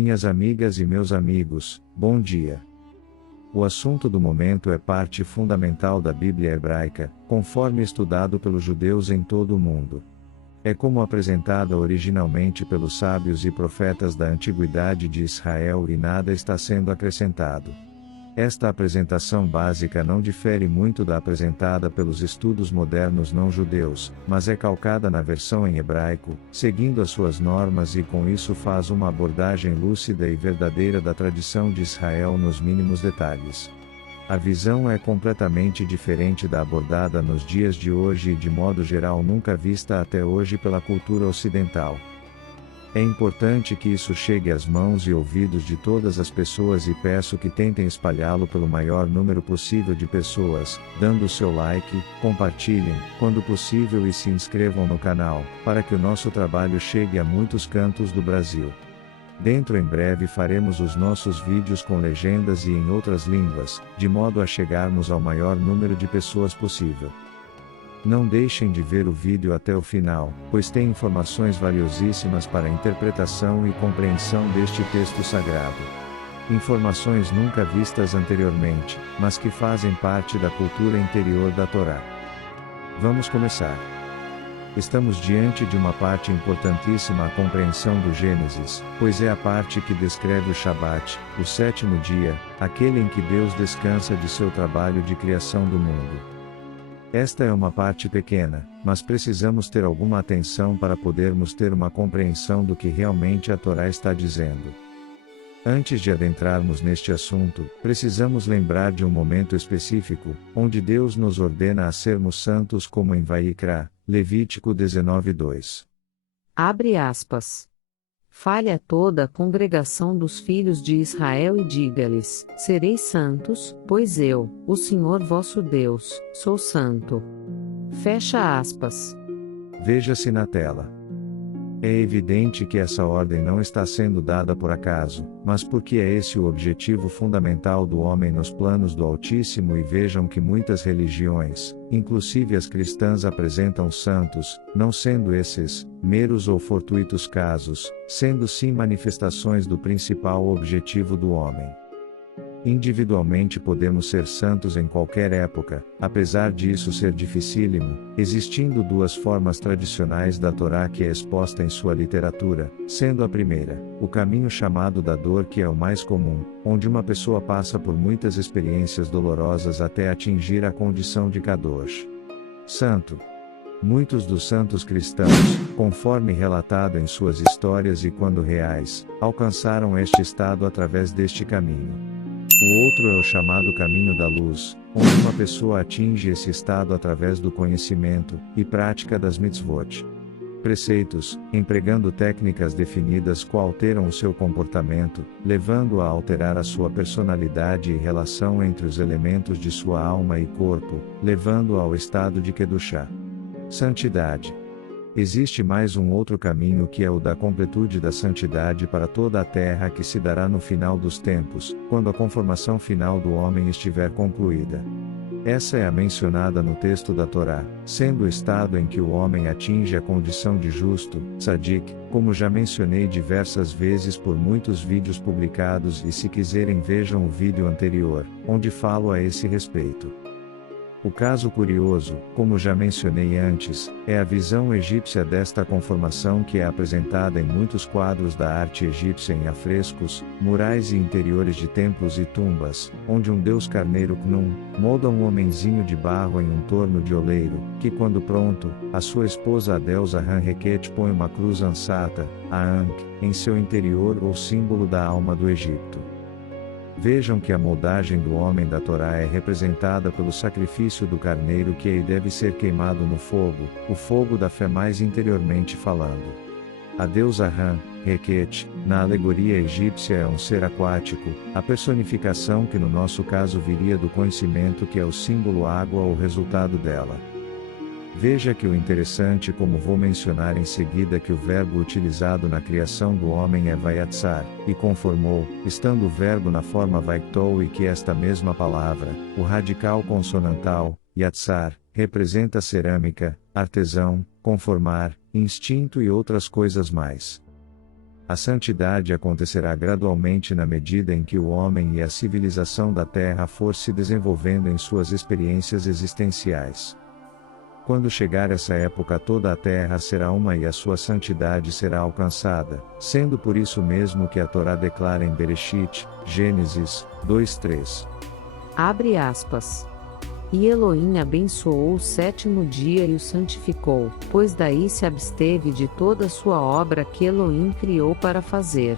Minhas amigas e meus amigos, bom dia. O assunto do momento é parte fundamental da Bíblia hebraica, conforme estudado pelos judeus em todo o mundo. É como apresentada originalmente pelos sábios e profetas da antiguidade de Israel e nada está sendo acrescentado. Esta apresentação básica não difere muito da apresentada pelos estudos modernos não-judeus, mas é calcada na versão em hebraico, seguindo as suas normas e com isso faz uma abordagem lúcida e verdadeira da tradição de Israel nos mínimos detalhes. A visão é completamente diferente da abordada nos dias de hoje e de modo geral nunca vista até hoje pela cultura ocidental. É importante que isso chegue às mãos e ouvidos de todas as pessoas e peço que tentem espalhá-lo pelo maior número possível de pessoas, dando o seu like, compartilhem, quando possível e se inscrevam no canal, para que o nosso trabalho chegue a muitos cantos do Brasil. Dentro em breve faremos os nossos vídeos com legendas e em outras línguas, de modo a chegarmos ao maior número de pessoas possível. Não deixem de ver o vídeo até o final, pois tem informações valiosíssimas para a interpretação e compreensão deste texto sagrado. Informações nunca vistas anteriormente, mas que fazem parte da cultura interior da Torá. Vamos começar. Estamos diante de uma parte importantíssima, a compreensão do Gênesis, pois é a parte que descreve o Shabat, o sétimo dia, aquele em que Deus descansa de seu trabalho de criação do mundo. Esta é uma parte pequena, mas precisamos ter alguma atenção para podermos ter uma compreensão do que realmente a Torá está dizendo. Antes de adentrarmos neste assunto, precisamos lembrar de um momento específico, onde Deus nos ordena a sermos santos como em Vaikra, Levítico 19:2. Abre aspas. Fale a toda a congregação dos filhos de Israel e diga-lhes: sereis santos, pois eu, o Senhor vosso Deus, sou santo. Fecha aspas. Veja-se na tela. É evidente que essa ordem não está sendo dada por acaso, mas porque é esse o objetivo fundamental do homem nos planos do Altíssimo e vejam que muitas religiões, inclusive as cristãs apresentam santos, não sendo esses, meros ou fortuitos casos, sendo sim manifestações do principal objetivo do homem. Individualmente podemos ser santos em qualquer época, apesar disso ser dificílimo, existindo duas formas tradicionais da Torá que é exposta em sua literatura, sendo a primeira, o caminho chamado da dor que é o mais comum, onde uma pessoa passa por muitas experiências dolorosas até atingir a condição de Kadosh. Santo. Muitos dos santos cristãos, conforme relatado em suas histórias e quando reais, alcançaram este estado através deste caminho. O outro é o chamado caminho da luz, onde uma pessoa atinge esse estado através do conhecimento e prática das mitzvot. Preceitos, empregando técnicas definidas que alteram o seu comportamento, levando-a a alterar a sua personalidade e relação entre os elementos de sua alma e corpo, levando-a ao estado de Kedushá. Santidade. Existe mais um outro caminho que é o da completude da santidade para toda a terra que se dará no final dos tempos, quando a conformação final do homem estiver concluída. Essa é a mencionada no texto da Torá, sendo o estado em que o homem atinge a condição de justo, tzadik, como já mencionei diversas vezes por muitos vídeos publicados e se quiserem vejam o vídeo anterior, onde falo a esse respeito. O caso curioso, como já mencionei antes, é a visão egípcia desta conformação que é apresentada em muitos quadros da arte egípcia em afrescos, murais e interiores de templos e tumbas, onde um deus carneiro Knum molda um homenzinho de barro em um torno de oleiro, que quando pronto, a sua esposa a deusa Hanreket põe uma cruz ansata, a Ankh, em seu interior ou símbolo da alma do Egito. Vejam que a moldagem do homem da Torá é representada pelo sacrifício do carneiro que aí deve ser queimado no fogo, o fogo da fé mais interiormente falando. A deusa Ran, Reket, na alegoria egípcia é um ser aquático, a personificação que no nosso caso viria do conhecimento que é o símbolo água ou resultado dela. Veja que o interessante como vou mencionar em seguida que o verbo utilizado na criação do homem é vayatzar, e conformou, estando o verbo na forma vaiktou e que esta mesma palavra, o radical consonantal, yatzar, representa cerâmica, artesão, conformar, instinto e outras coisas mais. A santidade acontecerá gradualmente na medida em que o homem e a civilização da Terra for se desenvolvendo em suas experiências existenciais. Quando chegar essa época, toda a Terra será uma e a sua santidade será alcançada, sendo por isso mesmo que a Torá declara em Bereshit, Gênesis 2:3. Abre aspas. E Elohim abençoou o sétimo dia e o santificou, pois daí se absteve de toda a sua obra que Elohim criou para fazer.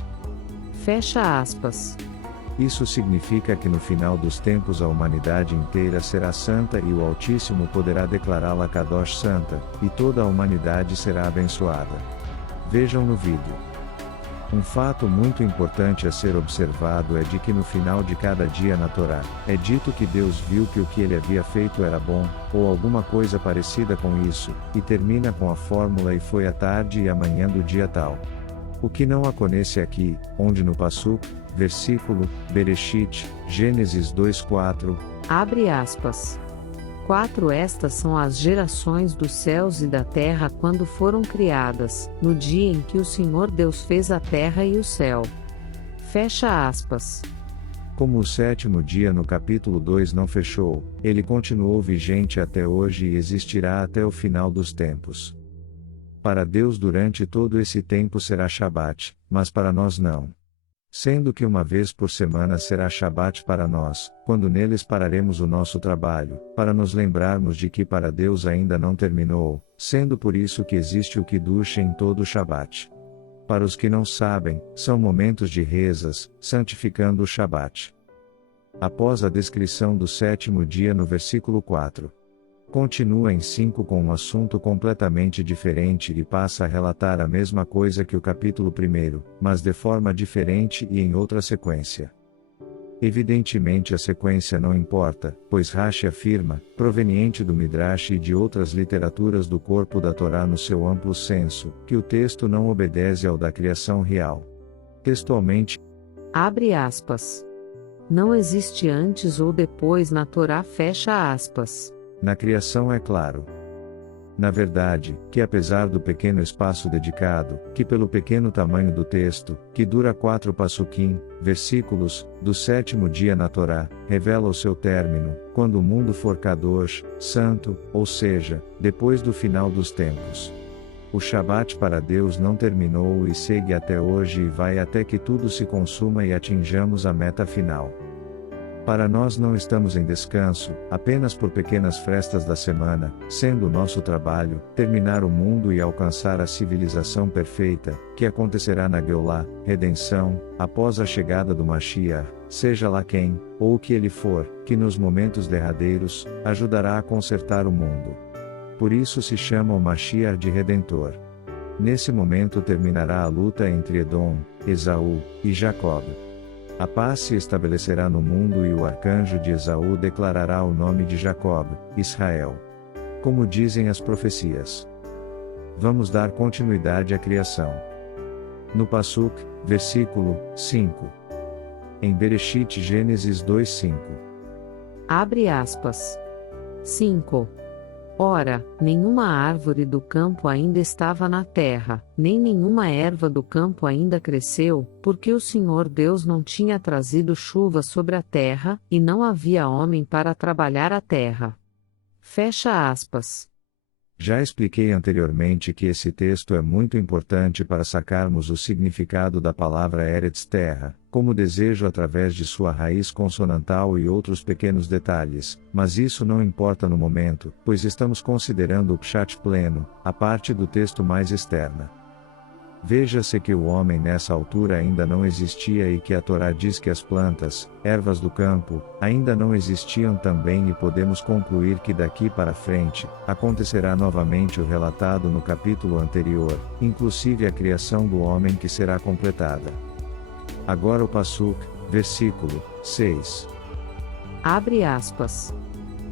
Fecha aspas. Isso significa que no final dos tempos a humanidade inteira será santa e o Altíssimo poderá declará-la Kadosh Santa, e toda a humanidade será abençoada. Vejam no vídeo. Um fato muito importante a ser observado é de que no final de cada dia na Torá, é dito que Deus viu que o que ele havia feito era bom, ou alguma coisa parecida com isso, e termina com a fórmula e foi a tarde e a manhã do dia tal. O que não acontece aqui, onde no Passuk, versículo, Bereshit, Gênesis 2:4, abre aspas. 4 Estas são as gerações dos céus e da terra quando foram criadas, no dia em que o Senhor Deus fez a terra e o céu. Fecha aspas. Como o sétimo dia no capítulo 2 não fechou, ele continuou vigente até hoje e existirá até o final dos tempos. Para Deus durante todo esse tempo será Shabat, mas para nós não. Sendo que uma vez por semana será Shabat para nós, quando neles pararemos o nosso trabalho, para nos lembrarmos de que para Deus ainda não terminou, sendo por isso que existe o Kiddush em todo o Shabat. Para os que não sabem, são momentos de rezas, santificando o Shabat. Após a descrição do sétimo dia no versículo 4. Continua em 5 com um assunto completamente diferente e passa a relatar a mesma coisa que o capítulo 1, mas de forma diferente e em outra sequência. Evidentemente a sequência não importa, pois Rashi afirma, proveniente do Midrash e de outras literaturas do corpo da Torá no seu amplo senso, que o texto não obedece ao da criação real. Textualmente, abre aspas. Não existe antes ou depois na Torá, fecha aspas. Na criação é claro. Na verdade, que apesar do pequeno espaço dedicado, que pelo pequeno tamanho do texto, que dura 4 passuquim, versículos, do sétimo dia na Torá, revela o seu término, quando o mundo for Kadosh, santo, ou seja, depois do final dos tempos. O Shabat para Deus não terminou e segue até hoje e vai até que tudo se consuma e atinjamos a meta final. Para nós não estamos em descanso, apenas por pequenas frestas da semana, sendo o nosso trabalho, terminar o mundo e alcançar a civilização perfeita, que acontecerá na Geulah, redenção, após a chegada do Mashiach, seja lá quem, ou o que ele for, que nos momentos derradeiros, ajudará a consertar o mundo. Por isso se chama o Mashiach de Redentor. Nesse momento terminará a luta entre Edom, Esaú, e Jacob. A paz se estabelecerá no mundo e o arcanjo de Esaú declarará o nome de Jacob, Israel. Como dizem as profecias. Vamos dar continuidade à criação. No Passuk, versículo 5. Em Bereshit, Gênesis 2:5. Abre aspas. 5. Ora, nenhuma árvore do campo ainda estava na terra, nem nenhuma erva do campo ainda cresceu, porque o Senhor Deus não tinha trazido chuva sobre a terra, e não havia homem para trabalhar a terra. Fecha aspas. Já expliquei anteriormente que esse texto é muito importante para sacarmos o significado da palavra Eretz terra, como desejo através de sua raiz consonantal e outros pequenos detalhes, mas isso não importa no momento, pois estamos considerando o Pshat pleno, a parte do texto mais externa. Veja-se que o homem nessa altura ainda não existia e que a Torá diz que as plantas, ervas do campo, ainda não existiam também e podemos concluir que daqui para frente, acontecerá novamente o relatado no capítulo anterior, inclusive a criação do homem que será completada. Agora o Passuk, versículo 6. Abre aspas.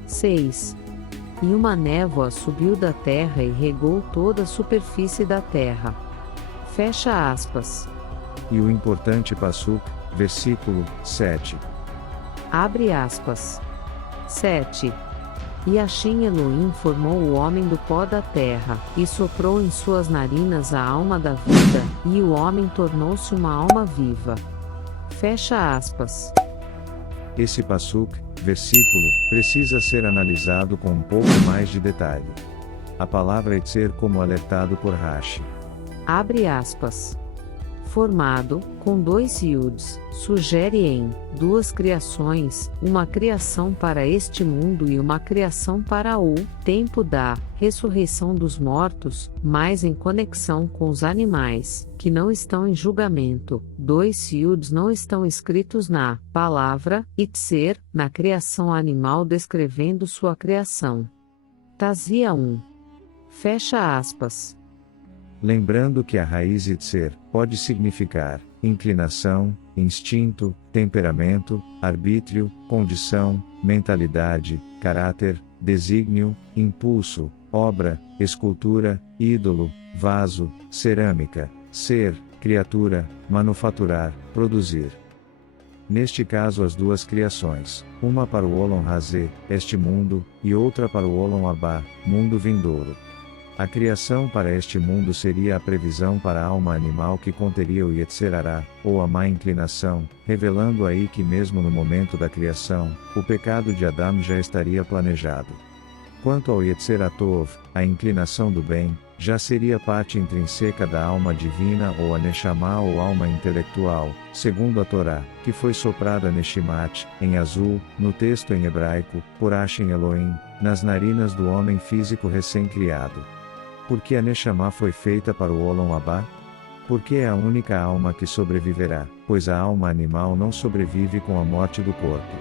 6. E uma névoa subiu da terra e regou toda a superfície da terra. Fecha aspas. E o importante Passuk, versículo 7. Abre aspas. 7. E Hashem Elohim formou o homem do pó da terra, e soprou em suas narinas a alma da vida, e o homem tornou-se uma alma viva. Fecha aspas. Esse passuk, versículo, precisa ser analisado com um pouco mais de detalhe. A palavra Etzer como alertado por Rashi. Abre aspas. Formado, com 2 yuds, sugere em duas criações, uma criação para este mundo e uma criação para o tempo da ressurreição dos mortos, mas em conexão com os animais, que não estão em julgamento. 2 yuds não estão escritos na palavra Itzer, na criação animal descrevendo sua criação. Tazia 1. Fecha aspas. Lembrando que a raiz Itzer pode significar inclinação, instinto, temperamento, arbítrio, condição, mentalidade, caráter, desígnio, impulso, obra, escultura, ídolo, vaso, cerâmica, ser, criatura, manufaturar, produzir. Neste caso as duas criações, uma para o Olam Hazé, este mundo, e outra para o Olam Abá, mundo vindouro. A criação para este mundo seria a previsão para a alma animal que conteria o Yetzer Hará, ou a má inclinação, revelando aí que mesmo no momento da criação, o pecado de Adão já estaria planejado. Quanto ao Yetzer Hatov, a inclinação do bem, já seria parte intrínseca da alma divina ou a Neshama ou alma intelectual, segundo a Torá, que foi soprada Neshimat, em azul, no texto em hebraico, por Hashem Elohim, nas narinas do homem físico recém-criado. Porque a Neshama foi feita para o Olam Abá? Porque é a única alma que sobreviverá, pois a alma animal não sobrevive com a morte do corpo.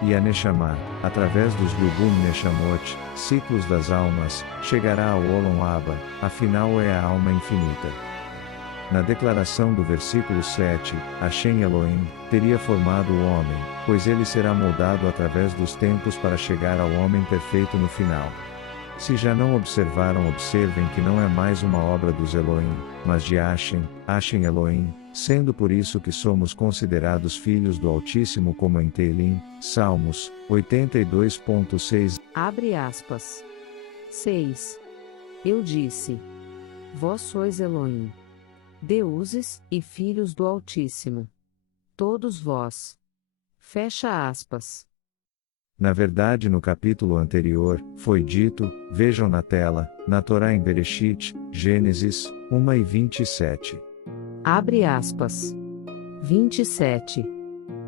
E a Neshama, através dos Lubum Neshamot, ciclos das almas, chegará ao Olam Abba, afinal é a alma infinita. Na declaração do versículo 7, Hashem Elohim teria formado o homem, pois ele será moldado através dos tempos para chegar ao homem perfeito no final. Se já não observaram, observem que não é mais uma obra dos Elohim, mas de Hashem Elohim, sendo por isso que somos considerados filhos do Altíssimo, como em Teilim, Salmos 82.6. Abre aspas. 6. Eu disse: Vós sois Elohim, deuses e filhos do Altíssimo. Todos vós. Fecha aspas. Na verdade, no capítulo anterior, foi dito, vejam na tela, na Torá em Bereshit, Gênesis 1:27. Abre aspas. 27.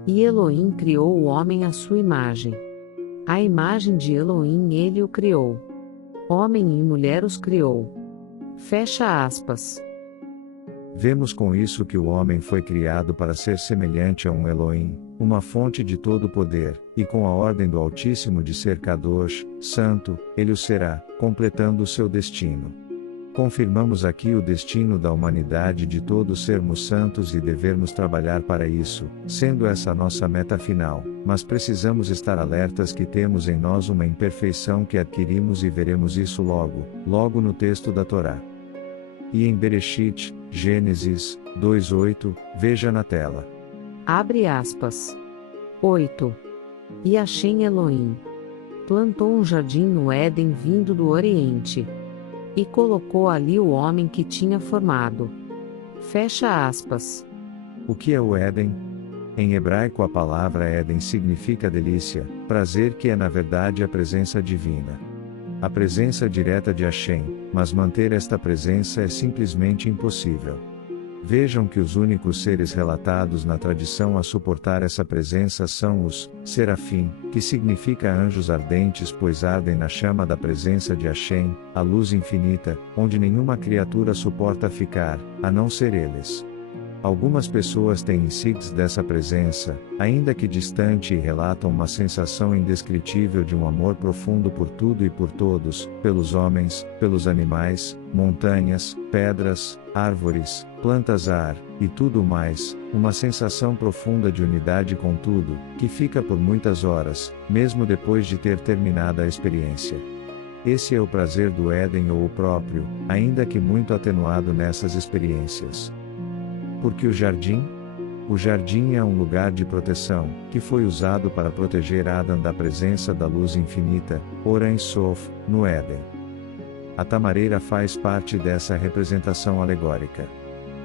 E Elohim criou o homem à sua imagem. A imagem de Elohim ele o criou. Homem e mulher os criou. Fecha aspas. Vemos com isso que o homem foi criado para ser semelhante a um Elohim, uma fonte de todo poder, e com a ordem do Altíssimo de ser Kadosh, santo, ele o será, completando o seu destino. Confirmamos aqui o destino da humanidade de todos sermos santos e devermos trabalhar para isso, sendo essa a nossa meta final, mas precisamos estar alertas que temos em nós uma imperfeição que adquirimos e veremos isso logo no texto da Torá. E em Bereshit, Gênesis 2:8, veja na tela. Abre aspas. 8. E Hashem Elohim plantou um jardim no Éden vindo do Oriente. E colocou ali o homem que tinha formado. Fecha aspas. O que é o Éden? Em hebraico a palavra Éden significa delícia, prazer, que é na verdade a presença divina. A presença direta de Hashem, mas manter esta presença é simplesmente impossível. Vejam que os únicos seres relatados na tradição a suportar essa presença são os serafim, que significa anjos ardentes, pois ardem na chama da presença de Hashem, a luz infinita, onde nenhuma criatura suporta ficar, a não ser eles. Algumas pessoas têm insights dessa presença, ainda que distante, e relatam uma sensação indescritível de um amor profundo por tudo e por todos, pelos homens, pelos animais, montanhas, pedras, árvores, plantas, ar, e tudo mais, uma sensação profunda de unidade com tudo, que fica por muitas horas, mesmo depois de ter terminado a experiência. Esse é o prazer do Éden ou o próprio, ainda que muito atenuado nessas experiências. Porque o jardim? O jardim é um lugar de proteção, que foi usado para proteger Adão da presença da luz infinita, Ora Em Sof, no Éden. A tamareira faz parte dessa representação alegórica.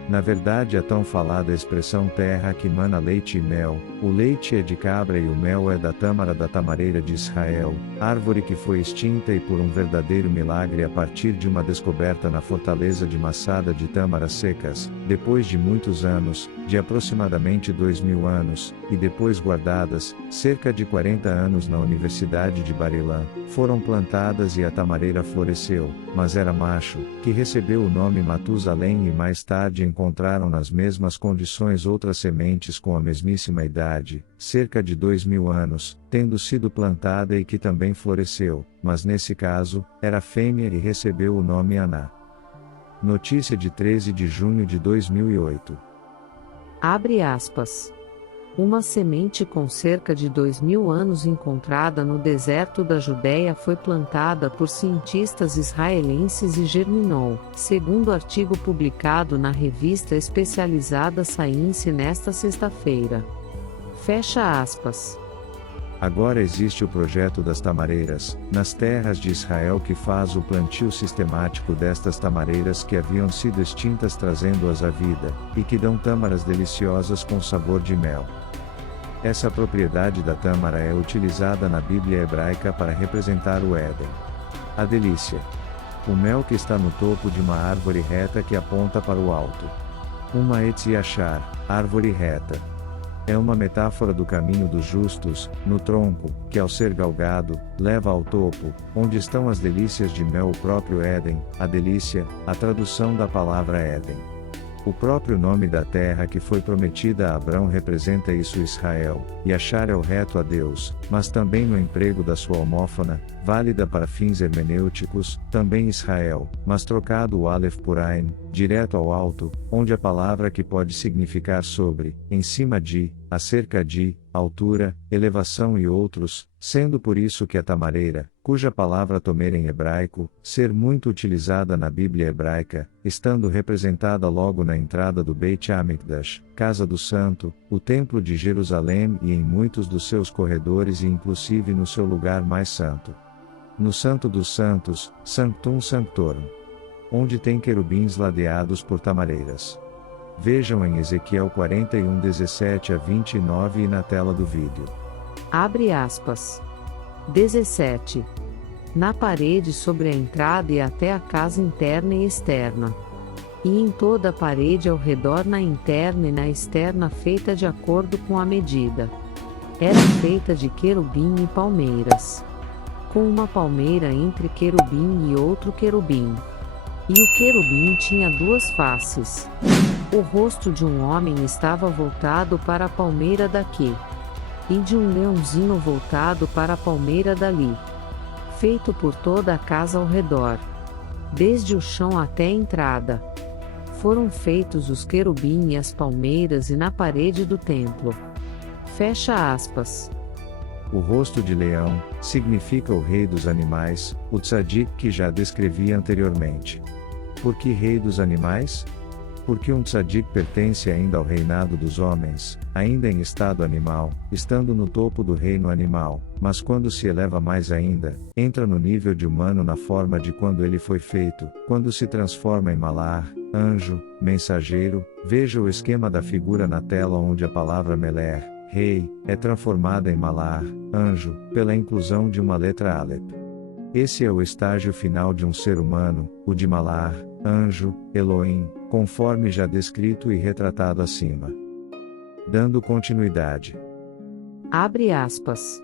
Na verdade, a tão falada expressão terra que mana leite e mel, o leite é de cabra e o mel é da tâmara da tamareira de Israel, árvore que foi extinta e por um verdadeiro milagre a partir de uma descoberta na fortaleza de Massada de tâmaras secas, depois de muitos anos, de aproximadamente 2000 anos, e depois guardadas, cerca de 40 anos na Universidade de Barilã, foram plantadas e a tamareira floresceu, mas era macho, que recebeu o nome Matusalém e mais tarde encontraram nas mesmas condições outras sementes com a mesmíssima idade, cerca de 2000 anos, tendo sido plantada e que também floresceu, mas nesse caso, era fêmea e recebeu o nome Aná. Notícia de 13 de junho de 2008. Abre aspas. Uma semente com cerca de 2000 anos encontrada no deserto da Judéia foi plantada por cientistas israelenses e germinou, segundo artigo publicado na revista especializada Science nesta sexta-feira. Fecha aspas. Agora existe o projeto das tamareiras, nas terras de Israel que faz o plantio sistemático destas tamareiras que haviam sido extintas trazendo-as à vida, e que dão tâmaras deliciosas com sabor de mel. Essa propriedade da tâmara é utilizada na Bíblia hebraica para representar o Éden. A delícia. O mel que está no topo de uma árvore reta que aponta para o alto. Uma Etz Yashar, árvore reta. É uma metáfora do caminho dos justos, no tronco, que ao ser galgado, leva ao topo, onde estão as delícias de mel. O próprio Éden, a delícia, a tradução da palavra Éden. O próprio nome da terra que foi prometida a Abrão representa isso. Israel, e achar é o reto a Deus, mas também no emprego da sua homófona, válida para fins hermenêuticos, também Israel, mas trocado o Aleph por Ain, direto ao alto, onde a palavra que pode significar sobre, em cima de, acerca de, altura, elevação e outros, sendo por isso que a tamareira, cuja palavra tomer em hebraico, ser muito utilizada na Bíblia hebraica, estando representada logo na entrada do Beit HaMikdash, Casa do Santo, o Templo de Jerusalém e em muitos dos seus corredores e inclusive no seu lugar mais santo. No Santo dos Santos, Sanctum Sanctorum. Onde tem querubins ladeados por tamareiras. Vejam em Ezequiel 41, 17 a 29 e na tela do vídeo. Abre aspas. 17. Na parede sobre a entrada e até a casa interna e externa. E em toda a parede ao redor na interna e na externa feita de acordo com a medida. Era feita de querubim e palmeiras. Com uma palmeira entre querubim e outro querubim. E o querubim tinha duas faces. O rosto de um homem estava voltado para a palmeira daqui. E de um leãozinho voltado para a palmeira dali. Feito por toda a casa ao redor. Desde o chão até a entrada. Foram feitos os querubim e as palmeiras e na parede do templo. Fecha aspas. O rosto de leão, significa o rei dos animais, o tzadik que já descrevi anteriormente. Por que rei dos animais? Porque um tzadik pertence ainda ao reinado dos homens, ainda em estado animal, estando no topo do reino animal, mas quando se eleva mais ainda, entra no nível de humano na forma de quando ele foi feito, quando se transforma em malar, anjo, mensageiro. Veja o esquema da figura na tela onde a palavra meler, rei, é transformada em malar, anjo, pela inclusão de uma letra Aleph. Esse é o estágio final de um ser humano, o de malar, anjo, Elohim, conforme já descrito e retratado acima. Dando continuidade. Abre aspas.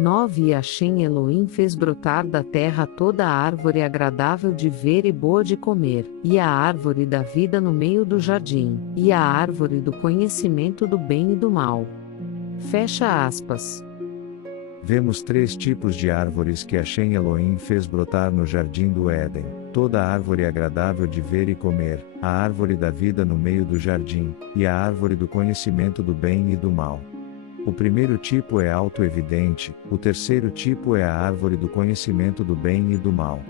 9 E Hashem Elohim fez brotar da terra toda a árvore agradável de ver e boa de comer, e a árvore da vida no meio do jardim, e a árvore do conhecimento do bem e do mal. Fecha aspas. Vemos 3 tipos de árvores que Hashem Elohim fez brotar no jardim do Éden: toda a árvore agradável de ver e comer, a árvore da vida no meio do jardim, e a árvore do conhecimento do bem e do mal. O primeiro tipo é auto-evidente, o terceiro tipo é a árvore do conhecimento do bem e do mal.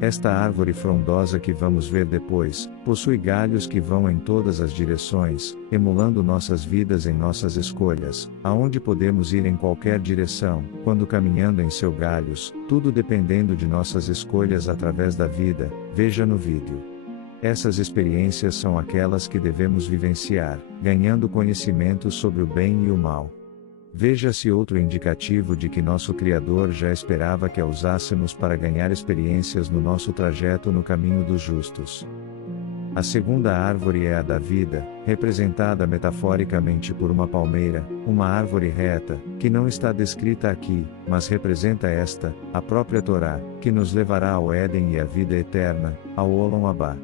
Esta árvore frondosa que vamos ver depois, possui galhos que vão em todas as direções, emulando nossas vidas em nossas escolhas, aonde podemos ir em qualquer direção, quando caminhando em seus galhos, tudo dependendo de nossas escolhas através da vida, veja no vídeo. Essas experiências são aquelas que devemos vivenciar, ganhando conhecimento sobre o bem e o mal. Veja-se outro indicativo de que nosso Criador já esperava que a usássemos para ganhar experiências no nosso trajeto no caminho dos justos. A segunda árvore é a da vida, representada metaforicamente por uma palmeira, uma árvore reta, que não está descrita aqui, mas representa esta, a própria Torá, que nos levará ao Éden e à vida eterna, ao Olam Abá.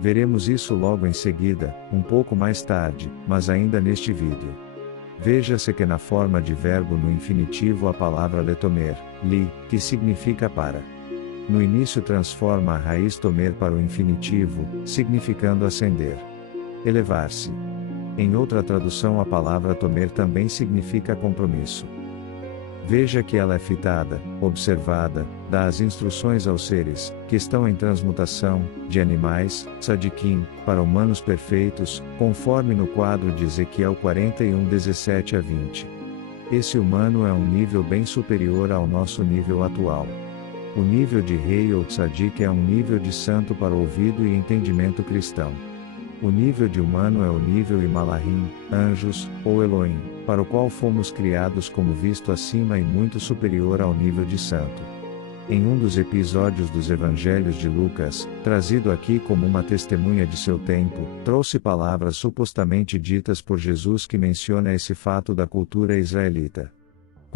Veremos isso logo em seguida, um pouco mais tarde, mas ainda neste vídeo. Veja-se que na forma de verbo no infinitivo a palavra letomer, li, que significa para. No início transforma a raiz tomer para o infinitivo, significando ascender. Elevar-se. Em outra tradução a palavra tomer também significa compromisso. Veja que ela é fitada, observada, dá as instruções aos seres, que estão em transmutação, de animais, tzadikim, para humanos perfeitos, conforme no quadro de Ezequiel 41:17-20. Esse humano é um nível bem superior ao nosso nível atual. O nível de rei ou tzadik é um nível de santo para o ouvido e entendimento cristão. O nível de humano é o nível Imalahim, anjos, ou Elohim, para o qual fomos criados como visto acima e muito superior ao nível de santo. Em um dos episódios dos Evangelhos de Lucas, trazido aqui como uma testemunha de seu tempo, trouxe palavras supostamente ditas por Jesus que menciona esse fato da cultura israelita.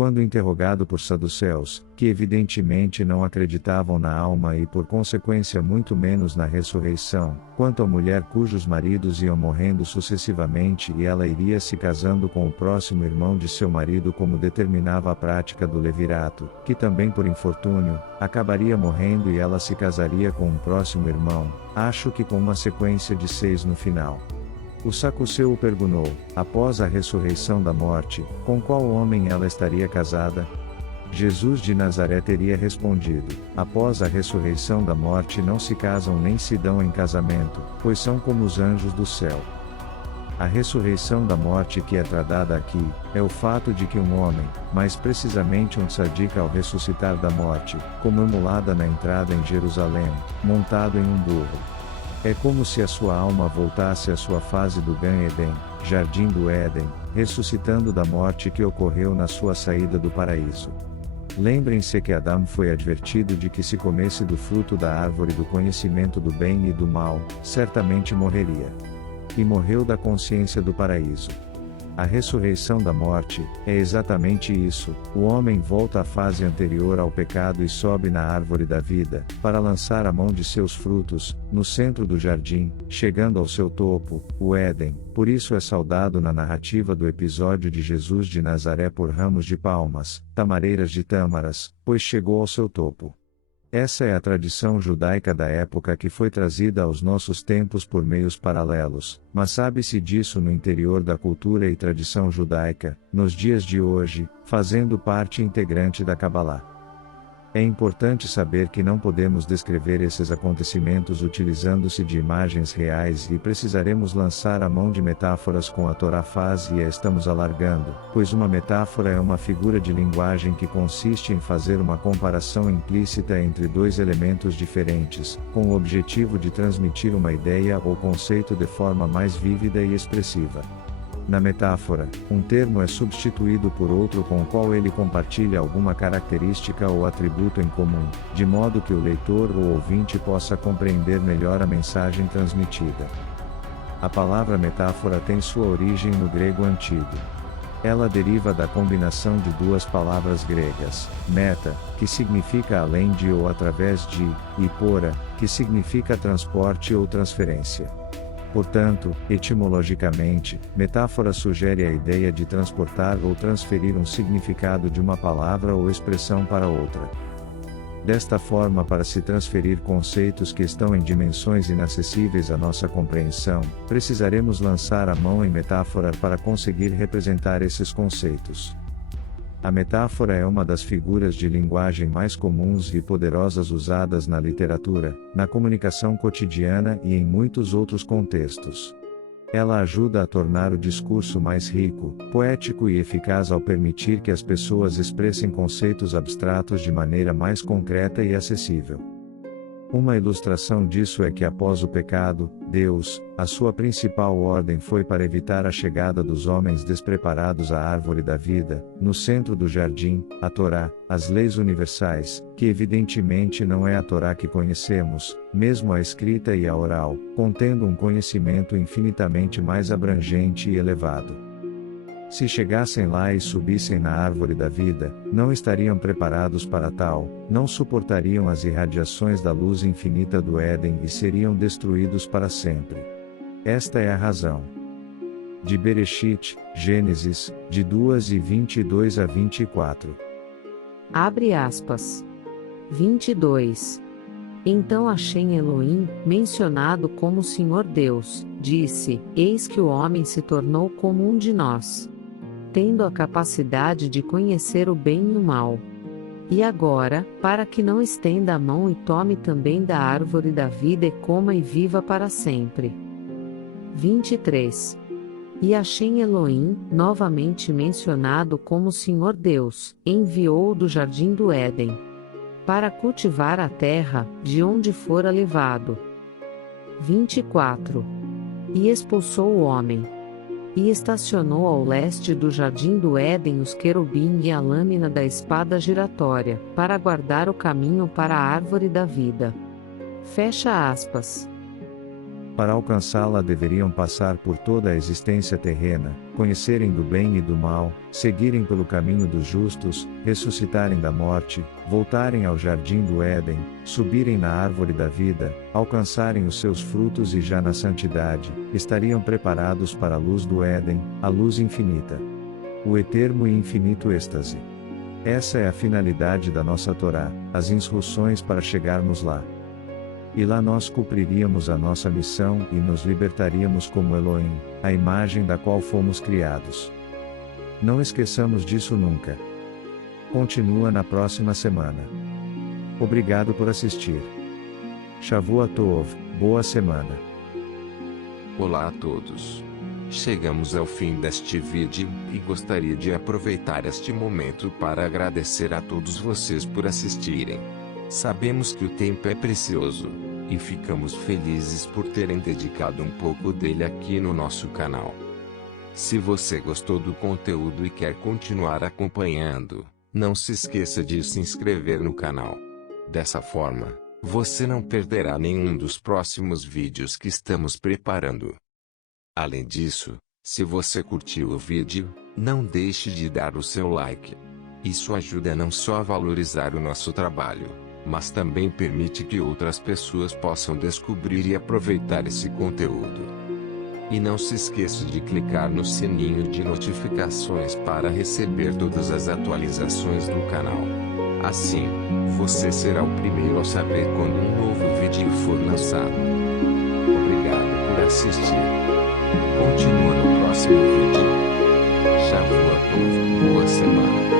Quando interrogado por saduceus, que evidentemente não acreditavam na alma e por consequência muito menos na ressurreição, quanto à mulher cujos maridos iam morrendo sucessivamente e ela iria se casando com o próximo irmão de seu marido como determinava a prática do levirato, que também por infortúnio, acabaria morrendo e ela se casaria com um próximo irmão, acho que com uma sequência de 6 no final. O saduceu o perguntou, após a ressurreição da morte, com qual homem ela estaria casada? Jesus de Nazaré teria respondido, após a ressurreição da morte não se casam nem se dão em casamento, pois são como os anjos do céu. A ressurreição da morte que é tratada aqui, é o fato de que um homem, mais precisamente um tzadik ao ressuscitar da morte, como emulada na entrada em Jerusalém, montado em um burro. É como se a sua alma voltasse à sua fase do Gan Eden, Jardim do Éden, ressuscitando da morte que ocorreu na sua saída do paraíso. Lembrem-se que Adão foi advertido de que se comesse do fruto da árvore do conhecimento do bem e do mal, certamente morreria. E morreu da consciência do paraíso. A ressurreição da morte, é exatamente isso, o homem volta à fase anterior ao pecado e sobe na árvore da vida, para lançar a mão de seus frutos, no centro do jardim, chegando ao seu topo, o Éden, por isso é saudado na narrativa do episódio de Jesus de Nazaré por ramos de palmas, tamareiras de tâmaras, pois chegou ao seu topo. Essa é a tradição judaica da época que foi trazida aos nossos tempos por meios paralelos, mas sabe-se disso no interior da cultura e tradição judaica, nos dias de hoje, fazendo parte integrante da Cabalá. É importante saber que não podemos descrever esses acontecimentos utilizando-se de imagens reais e precisaremos lançar a mão de metáforas com a Torá faz e a estamos alargando, pois uma metáfora é uma figura de linguagem que consiste em fazer uma comparação implícita entre dois elementos diferentes, com o objetivo de transmitir uma ideia ou conceito de forma mais vívida e expressiva. Na metáfora, um termo é substituído por outro com o qual ele compartilha alguma característica ou atributo em comum, de modo que o leitor ou ouvinte possa compreender melhor a mensagem transmitida. A palavra metáfora tem sua origem no grego antigo. Ela deriva da combinação de duas palavras gregas, meta, que significa além de ou através de, e pora, que significa transporte ou transferência. Portanto, etimologicamente, metáfora sugere a ideia de transportar ou transferir um significado de uma palavra ou expressão para outra. Desta forma, para se transferir conceitos que estão em dimensões inacessíveis à nossa compreensão, precisaremos lançar a mão em metáfora para conseguir representar esses conceitos. A metáfora é uma das figuras de linguagem mais comuns e poderosas usadas na literatura, na comunicação cotidiana e em muitos outros contextos. Ela ajuda a tornar o discurso mais rico, poético e eficaz ao permitir que as pessoas expressem conceitos abstratos de maneira mais concreta e acessível. Uma ilustração disso é que após o pecado, Deus, a sua principal ordem foi para evitar a chegada dos homens despreparados à árvore da vida, no centro do jardim, a Torá, as leis universais, que evidentemente não é a Torá que conhecemos, mesmo a escrita e a oral, contendo um conhecimento infinitamente mais abrangente e elevado. Se chegassem lá e subissem na árvore da vida, não estariam preparados para tal, não suportariam as irradiações da luz infinita do Éden e seriam destruídos para sempre. Esta é a razão. De Bereshit, Gênesis, de 2:22 a 24. Abre aspas. 22. Então Hashem Elohim, mencionado como Senhor Deus, disse: Eis que o homem se tornou como um de nós, tendo a capacidade de conhecer o bem e o mal. E agora, para que não estenda a mão e tome também da árvore da vida e coma e viva para sempre. 23. E Hashem Elohim, novamente mencionado como Senhor Deus, enviou-o do jardim do Éden, para cultivar a terra, de onde fora levado. 24. E expulsou o homem. E estacionou ao leste do jardim do Éden os querubim e a lâmina da espada giratória, para guardar o caminho para a árvore da vida. Fecha aspas. Para alcançá-la deveriam passar por toda a existência terrena, conhecerem do bem e do mal, seguirem pelo caminho dos justos, ressuscitarem da morte, voltarem ao jardim do Éden, subirem na árvore da vida, alcançarem os seus frutos e já na santidade, estariam preparados para a luz do Éden, a luz infinita. O eterno e infinito êxtase. Essa é a finalidade da nossa Torá, as instruções para chegarmos lá. E lá nós cumpriríamos a nossa missão e nos libertaríamos como Elohim, a imagem da qual fomos criados. Não esqueçamos disso nunca. Continua na próxima semana. Obrigado por assistir. Shavua Tov, boa semana. Olá a todos. Chegamos ao fim deste vídeo, e gostaria de aproveitar este momento para agradecer a todos vocês por assistirem. Sabemos que o tempo é precioso, e ficamos felizes por terem dedicado um pouco dele aqui no nosso canal. Se você gostou do conteúdo e quer continuar acompanhando, não se esqueça de se inscrever no canal. Dessa forma, você não perderá nenhum dos próximos vídeos que estamos preparando. Além disso, se você curtiu o vídeo, não deixe de dar o seu like. Isso ajuda não só a valorizar o nosso trabalho, mas também permite que outras pessoas possam descobrir e aproveitar esse conteúdo. E não se esqueça de clicar no sininho de notificações para receber todas as atualizações do canal. Assim, você será o primeiro a saber quando um novo vídeo for lançado. Obrigado por assistir. Continua no próximo vídeo. Shavua Tov, boa semana.